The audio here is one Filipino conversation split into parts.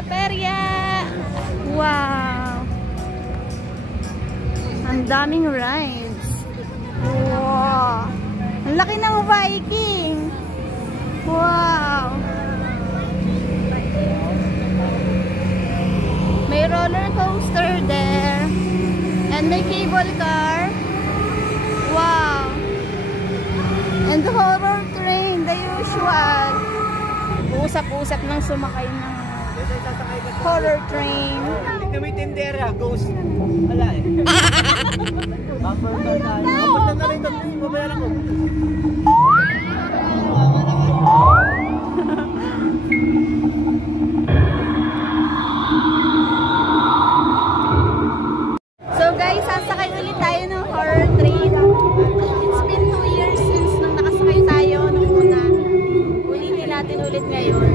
sa perya. Wow! Ang daming rides. Wow! Ang laki ng Viking. Wow! May roller coaster there. And may cable car. Wow! And the horror train, the usual. Usap-usap ng sumakay ng horror train. Hindi may tindera, ghost. Wala eh. Papunta na rin ito. Babayaran ko. So guys, sasakay ulit tayo ng horror train. It's been 2 years since nung nakasakay tayo nung una. Ulitin natin ulit ngayon.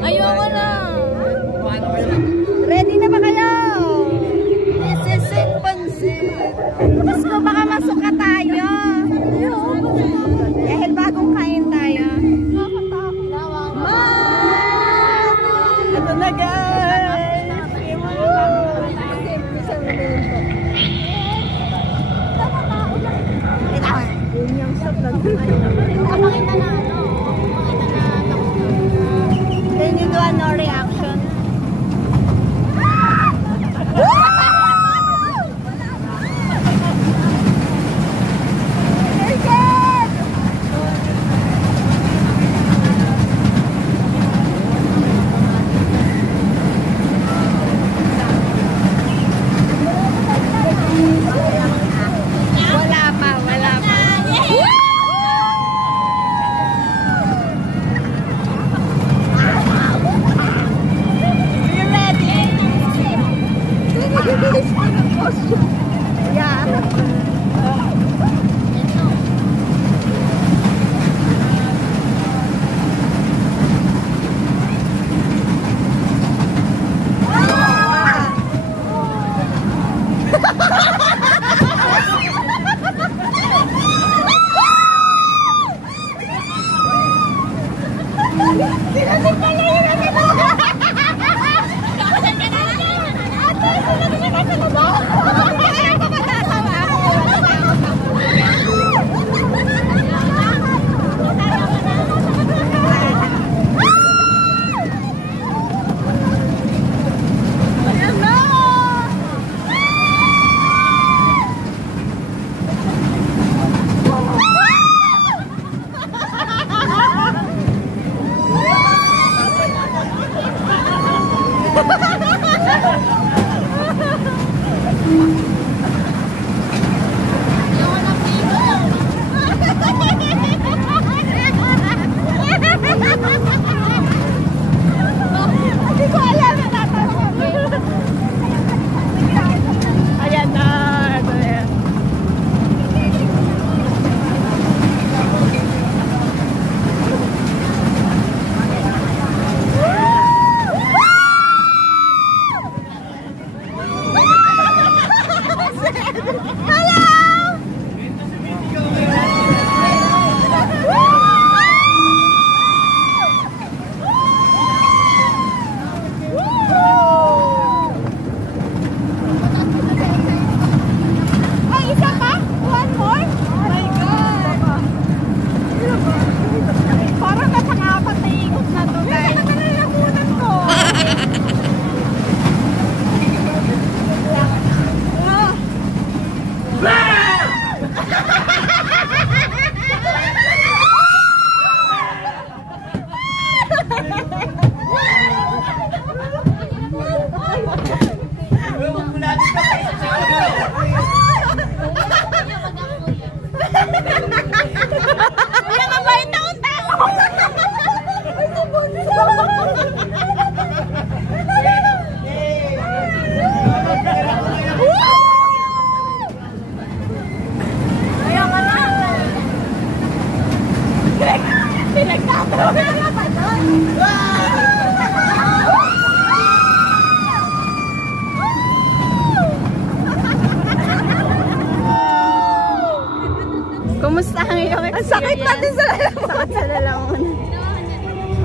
Ayoko na. Ready na ba kayo? This is it, pansit. Diyos ko, baka masuka tayo. Dahil bagong kain tayo. Ito na guys. Yung shop na pakita na then you do a no reaction.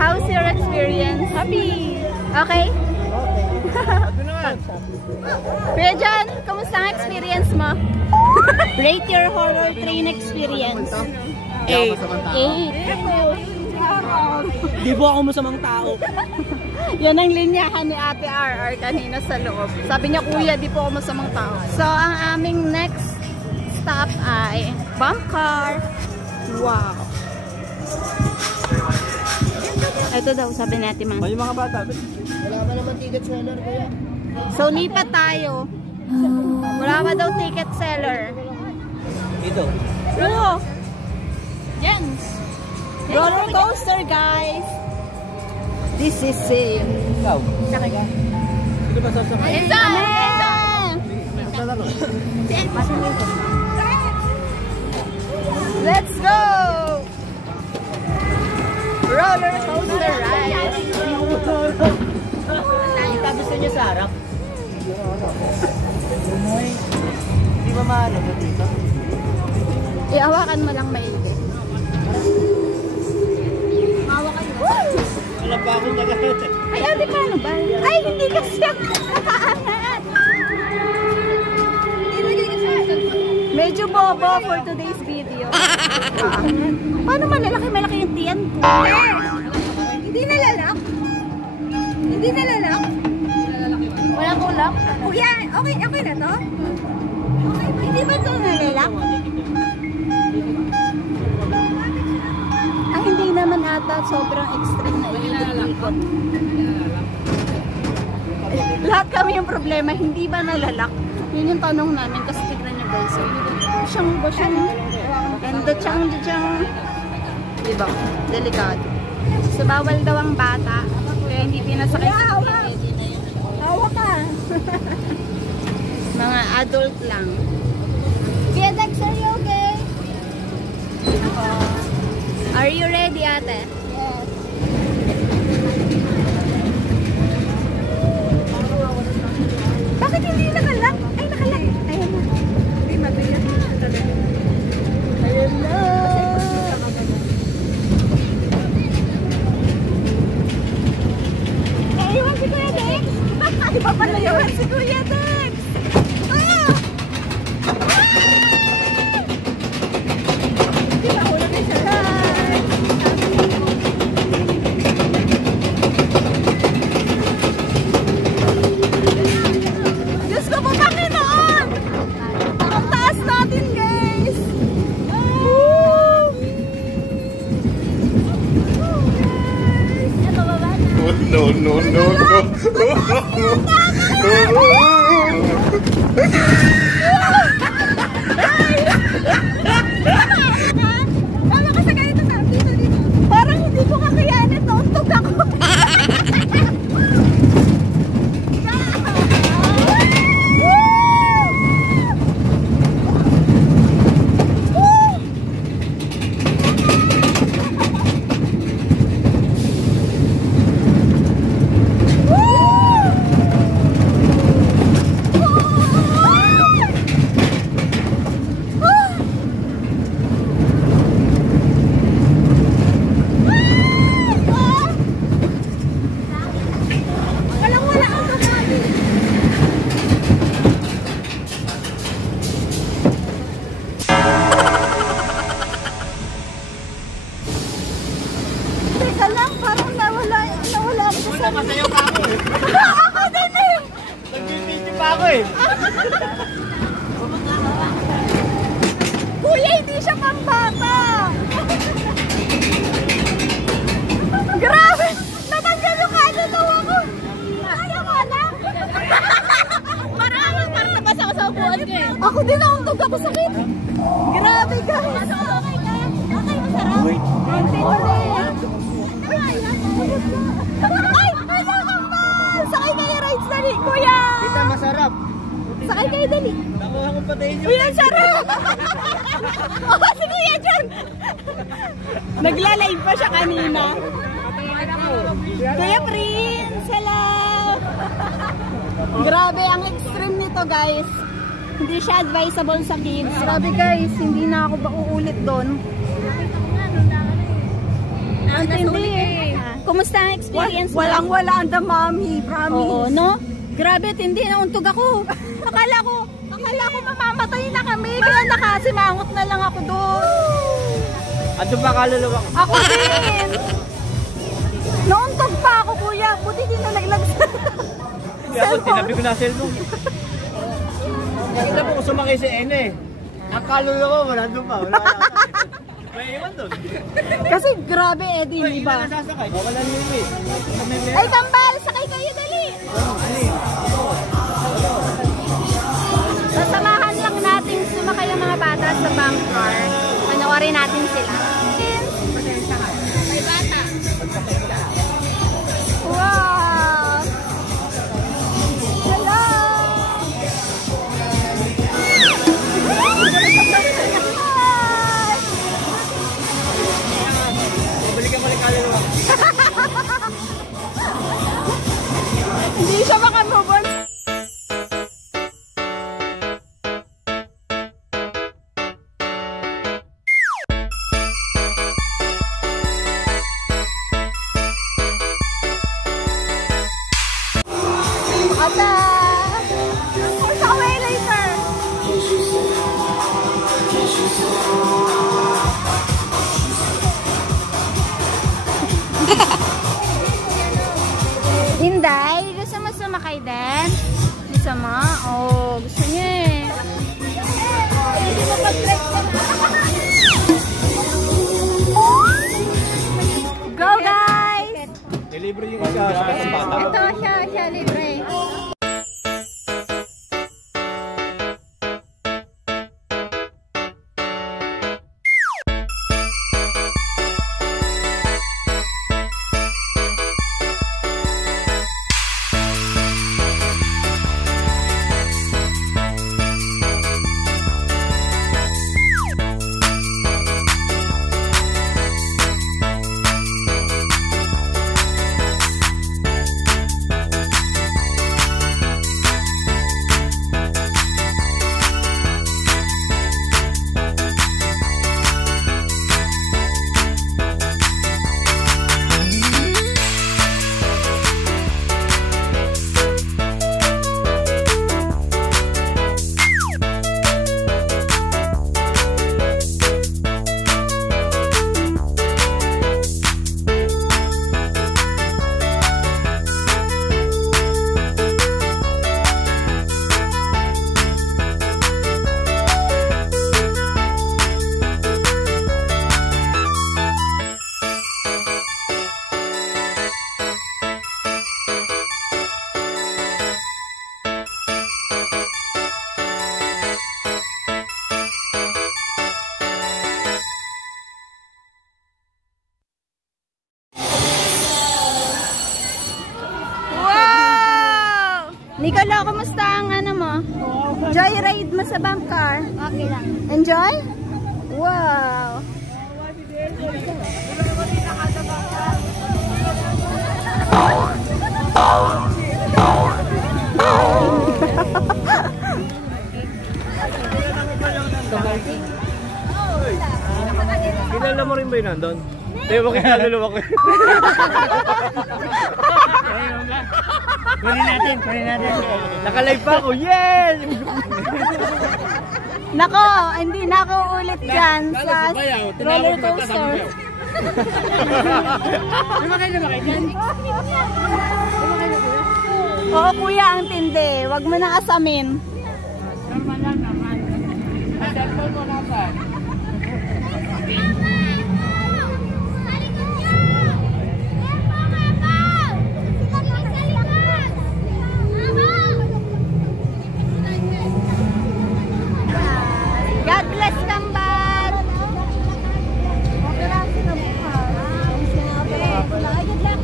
how's your experience? Happy. Okay? Ano naman? Kuya John, kamusta ang experience mo? Rate your horror train experience. 8. 8. Di po ako masamang tao. Yan ang linyahan ni Ate RR kanina sa loob. Sabi niya, kuya, di po ako masamang tao. So, ang aming next stop ay bump car. Wow. Ito daw, sabi ni Ate Man. May mga bata. Wala pa naman ticket seller kuya. So, lipat tayo. Wala pa daw ticket seller. Ito. Oo. Jens. Roller coaster, guys. This is it. Ikaw. Sakay ka. Sino ba sasakay? Ito! Let's go! Roller coaster ride. Gusto niya sa harap. Hindi ba maano dito? Iawakan mo lang maigi. Hawakan mo. Wala pa akong nagamit. Ay, ate, paano ba? Ay, hindi kasi ako nakaangat. Medyo bobo for today's video. Paano malaki yung tiyan ko? Hindi nalalak? Hindi nalalak? Walang ulap? Kuya, okay na to? Okay, hindi ba ito nalalak? Ah, hindi naman ata sobrang extreme na ikot. Lahat kami yung problema, hindi ba nalalak? Yun yung tanong namin kasi tignan nyo guys. So, basyang, and the chang. Diba? Delikado. So, bawal daw ang bata. Kaya hindi pinasakay sa pwede na yun. Hawa ka! Mga adult lang. Kuya Dex, are you okay? Are you ready, ate? Yes. Bakit hindi nakalak? Ay, nakalak. Ayan na. Hindi, matigas na siya talaga. Ayan na. Iwan si Kuya Dex. Iba pala iwan si Kuya Dex. Ah! Di ba ulo na siya, guys? Diyos ko po, Panginoon! Ang taas natin, guys! No, no, no, no. Tama ka sa ganito sa dito. Parang hindi ko kakayanin. Nauntog ako. Teka lang, parang nawala ako sa... Masayaw pa ako eh. Ako din eh! Nag-video pa ako eh. Kuya, hindi siya pambata! Grabe! Natanggal yung kaluluwa ako! Ayaw mo lang! Parang nabasa ko sa upuan ko eh. Ako din, nauntog ako sakit. Grabe guys! Okay ka? Okay, masarap. Hindi ulit. Ay! Hala kang mal! Sakay kayo rides dali, kuya! Kita masarap. Sakay kayo dali. Nakuha ko patayin yun. Uy, ang sarap! Oh, si Kuya John! Nagla-live pa siya kanina. Kuya Prince, hello! Grabe, ang extreme nito guys. Hindi siya advisable sa kids. Grabe guys, hindi na ako ba uulit doon. Ang tindi eh. kumusta ang experience mo? Walang-wala ang damami, promise. Oo, no? Grabe, hindi nauntog ako. Akala ko mamamatay na kami. Kaya nakasimangot na lang ako doon. At doon pa kaluluwa ko. Ako din. Nauntog pa ako, kuya. Buti di nalaglag sa Kaya ako, tinabi ko na cellphone. Nakita po ko sumakay si Ene. Ang kaluluwa ko, wala doon pa. Wala ka. May iwan doon. Kasi grabe, Eddie, Uy, di ilan ba? nasasakay? Wala limit. Ay, kambal! Sakay kayo, dali! Sasamahan lang natin sumakay ang mga bata sa bank car. Panoorin natin sila. May bata. Wow! Hello! Hi! Balikan mo lang kaluluwa. Hindi siya makamove on. Ata! Push away later! Inday, gusto mo sumakay din? Gusto mo? Oo, gusto niya eh. Hindi mo mag-break ka na. Go guys! Delivery yung isa sa bata. Ito siya libre. Nicolo, kumusta ang ano mo? Joyride mo sa bank car? Okay lang. Enjoy? Wow! Kilala mo rin ba yun nandun? Hindi mo kaya kaluluwa ko. Kunin natin. Naka-live pa ako. Yes! Nako, hindi na ako ulit dyan sa roller coaster. Oo kuya, ang tindi. Wag mo nang asamin. God bless Kambal!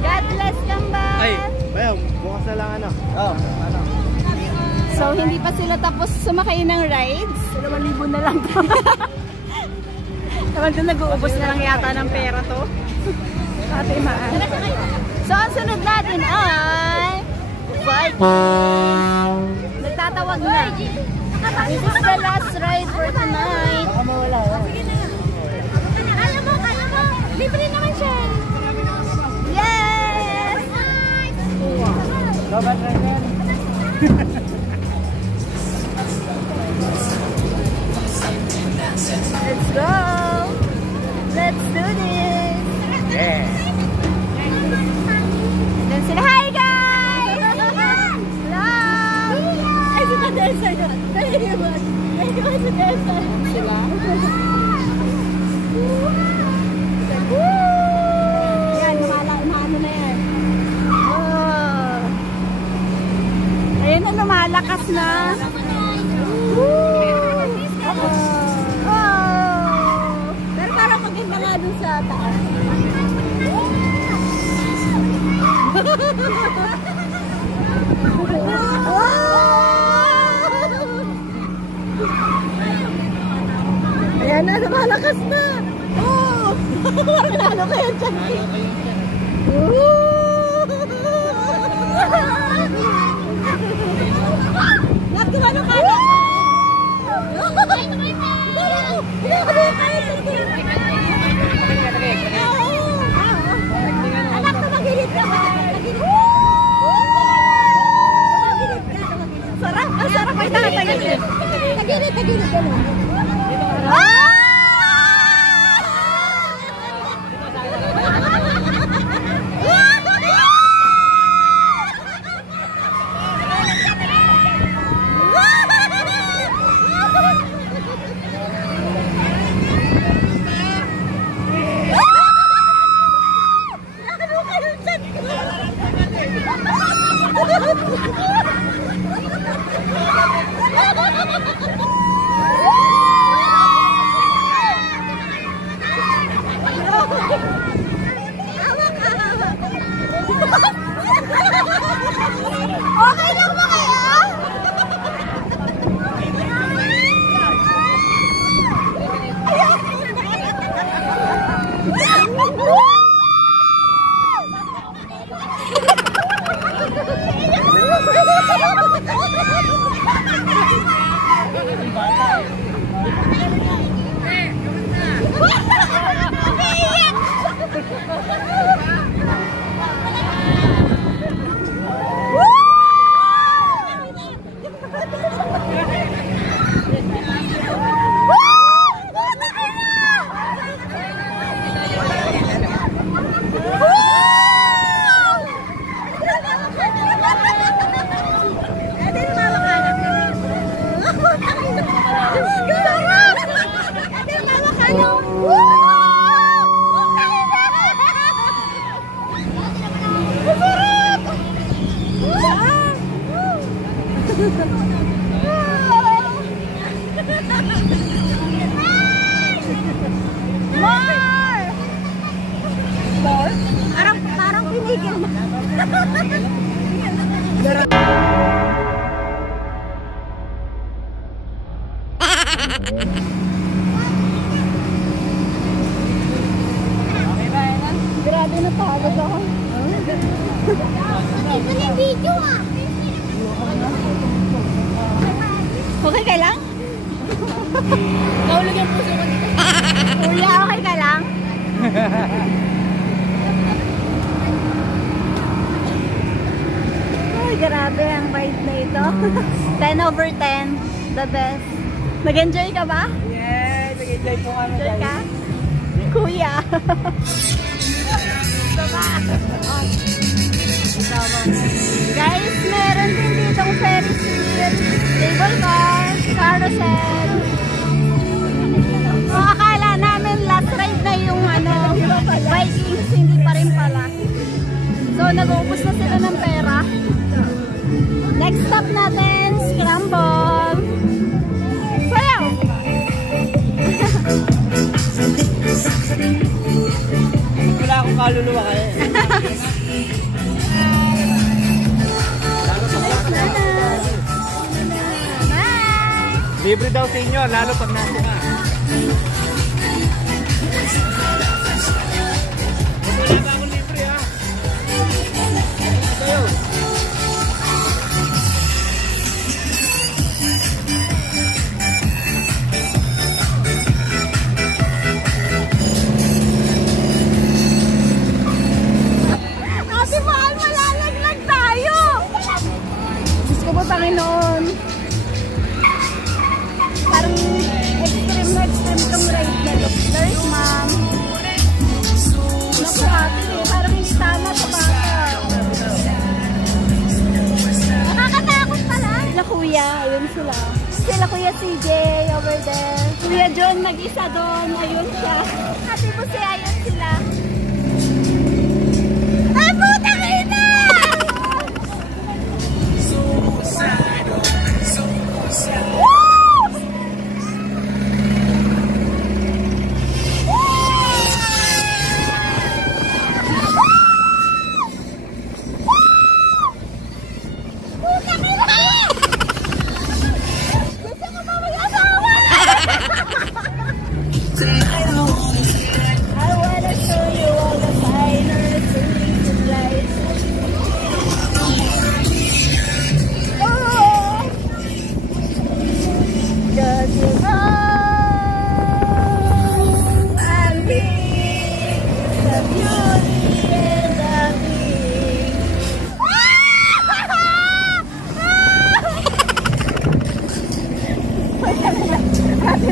God bless Kambal! Ay, bayaw, bukas na lang ano. Ano? So, hindi pa sila tapos sumakay ng rides. 2,000 na lang to. Naman doon nag-uubos na lang yata ng pera to. Ate Maan. So, ang sunod natin ay Vikings! Nagtatawag na. This is the last ride for tonight. Baka mawala. Alam mo, libre naman siya. Yes! Robert Rangel. Let's go! Let's do this! Yeah. Then sila, hi guys! Hello! Ay, si Tadesa yun. Naiiwan. Naiiwan si Tadesa. Sila? Yan, umaano na yan. Oh. Ayun na, lumalakas na. Pero parang maganda nga dun sa taas. Ayan na, lumalakas na. Oh! Lalo kayo dyan. Nagtumano ka na. Anak, tumagilid ka ba? Sarap, sarap ay tagilid. Tagilid ka mo. Okay lang ba kaya? Parang pinigil na. Grabe na pagod ako. Ito na yung video ah. Okay ka lang? Naulog yung puso ko dito. Kuya, okay ka lang? Ay, grabe ang ride na ito. 10/10. The best. Nag-enjoy ka ba? Yes, nag-enjoy po kami. Enjoy ka? Kuya. Guys, meron din ditong Ferris wheel, cable car, carousel. So, akala namin last ride na yung Vikings, hindi pa rin pala. So, nag-uubos na sila ng pera. Next stop natin, Scramble. Sayaw! Wala akong kaluluwa kayo. Libre daw sa inyo, lalo pag nasa ka. Wala ba akong libre ha? Kayo. Ate Mahal, malalaglag tayo! Sila Kuya CJ over there. Kuya John mag-isa doon. Ayun siya. Ate po si ayun sila. Ay, puta kayo na! Ate,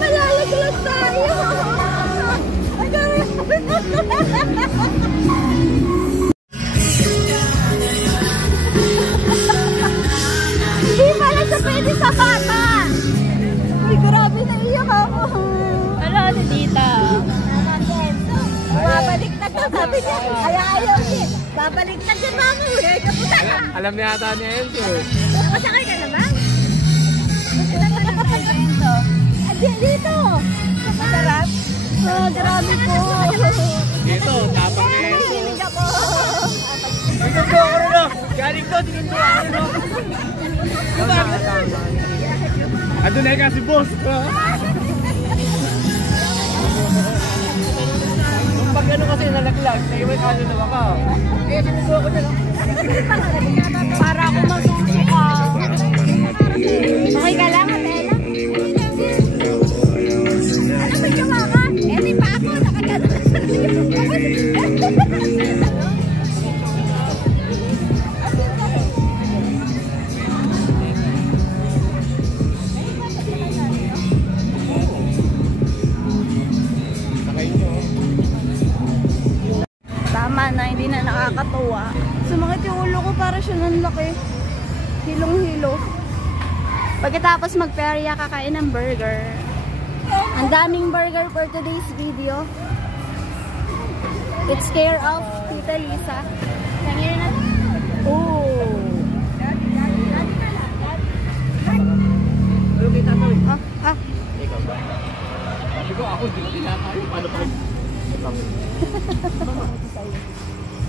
malalaglag tayo. Hindi pala sa pwede sa bata. Uy, grabe, naiyak ako. Ano si tita? Babalik na to, sabi niya. Ayaw siya. Babalik na siya, mama. Alam niya ata ni Enzo. Masakay ka naman? Dito. Masarap? Oh, grabe po. Dito, tapang ni Enzo. Nahihimig ako. Tinundo ako rin o. Galing to, tinundo ako rin o. Ando na yung kasi boss. Kung pag ano kasi nalaglag, naiwan ka na naman ka. Eh, tinundo ako na lang. Para ako masusuka. Okay ka lang, Atela? Ano ba yung mama? Eh, di pa ako. Nakagano. Tama na, hindi na nakakatuwa. Sumakit yung ulo ko para siya ng laki. Hilong-hilo. Pagkatapos magperya, kakain ng burger. Ang daming burger for today's video. It's care of Tita Lisa. Tangin na. Oh. Ano kita to eh? Ah. Ikaw ba? Sabi ko ako, di ko tinatayo. Paano pa?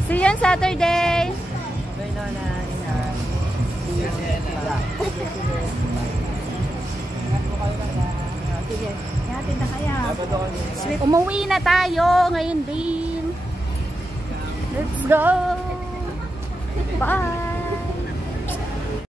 See you on Saturday. Sige, natin na kaya. Umuwi na tayo ngayon din. Let's go. Bye.